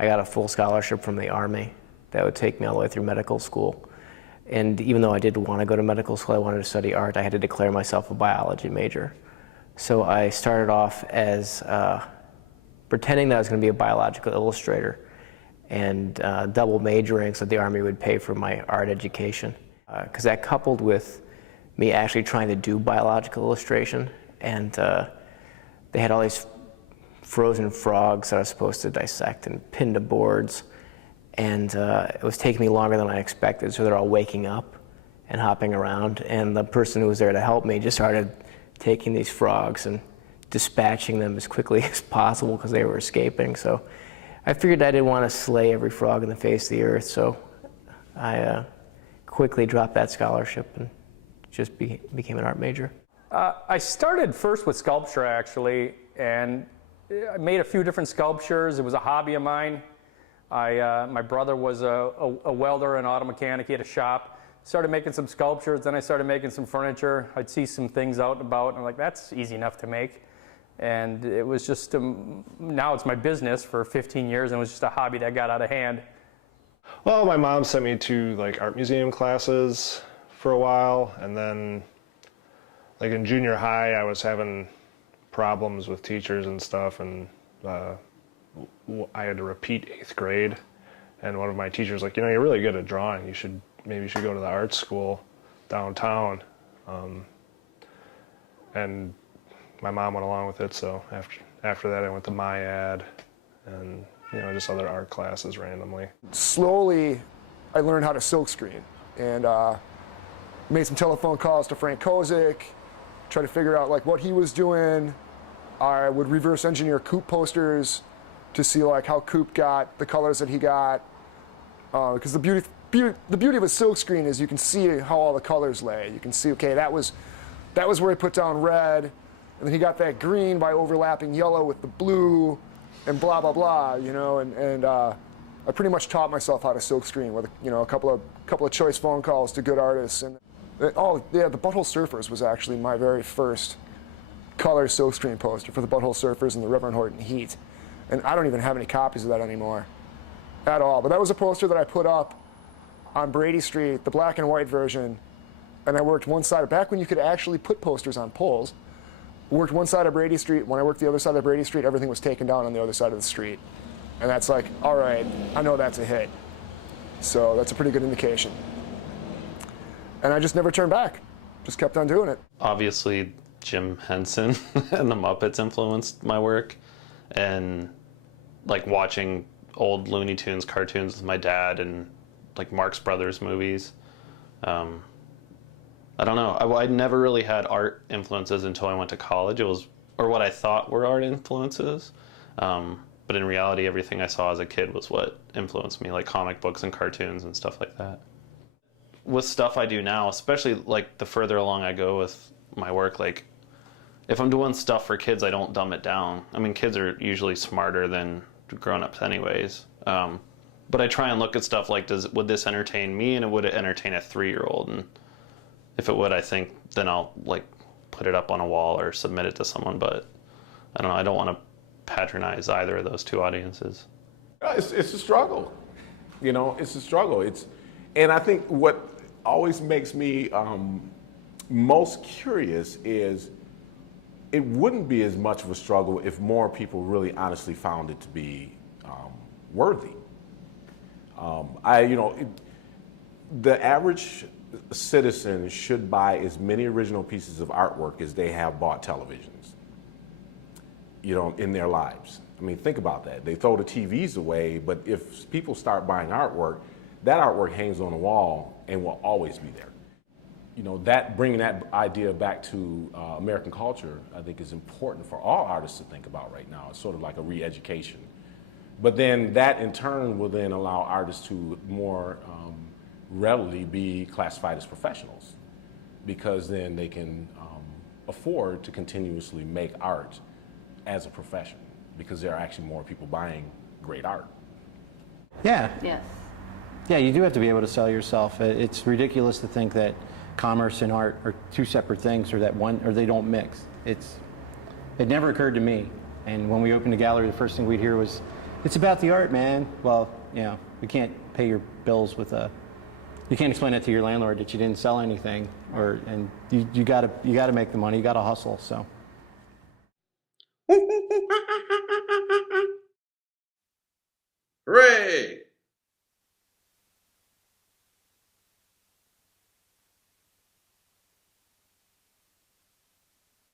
I got a full scholarship from the Army that would take me all the way through medical school. And even though I did want to go to medical school, I wanted to study art, I had to declare myself a biology major. So I started off as pretending that I was going to be a biological illustrator and double majoring so the Army would pay for my art education. Because that coupled with me actually trying to do biological illustration, and they had all these frozen frogs that I was supposed to dissect and pin to boards, and it was taking me longer than I expected, so they're all waking up and hopping around, and the person who was there to help me just started taking these frogs and dispatching them as quickly as possible because they were escaping. So I figured I didn't want to slay every frog in the face of the earth, so I quickly dropped that scholarship and just became an art major. I started first with sculpture, actually, and I made a few different sculptures. It was a hobby of mine. My brother was a welder and auto mechanic. He had a shop. Started making some sculptures, then I started making some furniture. I'd see some things out and about, and I'm like, that's easy enough to make. And it was just, now it's my business for 15 years, and it was just a hobby that got out of hand. Well, my mom sent me to like art museum classes for a while, and then like in junior high I was having problems with teachers and stuff, and I had to repeat 8th grade, and one of my teachers was like, you know, you're really good at drawing, maybe you should go to the art school downtown. And my mom went along with it, so after that I went to MyAd and, you know, just other art classes randomly. Slowly I learned how to silkscreen, and made some telephone calls to Frank Kozik, tried to figure out like what he was doing. I would reverse engineer Coop posters to see like how Coop got the colors that he got, because the beauty of a silkscreen is you can see how all the colors lay. You can see, okay, that was where he put down red, and then he got that green by overlapping yellow with the blue, and blah blah blah, you know. And I pretty much taught myself how to silkscreen with, you know, a couple of choice phone calls to good artists. And oh yeah, the Butthole Surfers was actually my very first color silkscreen poster for the Butthole Surfers and the Reverend Horton Heat, and I don't even have any copies of that anymore at all. But that was a poster that I put up on Brady Street, the black and white version, and I worked one side, back when you could actually put posters on poles. Worked one side of Brady Street. When I worked the other side of Brady Street, everything was taken down on the other side of the street. And that's like, all right, I know that's a hit. So that's a pretty good indication. And I just never turned back. Just kept on doing it. Obviously, Jim Henson and the Muppets influenced my work. And like watching old Looney Tunes cartoons with my dad and like Marx Brothers movies. I don't know. I never really had art influences until I went to college. It was, or what I thought were art influences. But in reality, everything I saw as a kid was what influenced me, like comic books and cartoons and stuff like that. With stuff I do now, especially like the further along I go with my work, like if I'm doing stuff for kids, I don't dumb it down. I mean, kids are usually smarter than grown-ups anyways. But I try and look at stuff like, would this entertain me, and would it entertain a 3-year-old? And if it would, I think then I'll like put it up on a wall or submit it to someone. But I don't know. I don't want to patronize either of those two audiences. It's a struggle. You know, it's a struggle. And I think what always makes me most curious is it wouldn't be as much of a struggle if more people really honestly found it to be worthy. The average citizen should buy as many original pieces of artwork as they have bought televisions, you know, in their lives. I mean, think about that. They throw the TVs away, but if people start buying artwork, that artwork hangs on the wall and will always be there. You know, bringing that idea back to American culture, I think, is important for all artists to think about right now. It's sort of like a re-education. But then that in turn will then allow artists to more readily be classified as professionals, because then they can afford to continuously make art as a profession, because there are actually more people buying great art. Yeah. Yes. Yeah, you do have to be able to sell yourself. It's ridiculous to think that commerce and art are two separate things, or that one, or they don't mix. It never occurred to me. And when we opened the gallery, the first thing we'd hear was, It's about the art, man. Well, you know, you can't pay your bills with a. You can't explain that to your landlord that you didn't sell anything, and you gotta make the money. You gotta hustle. So. Hooray!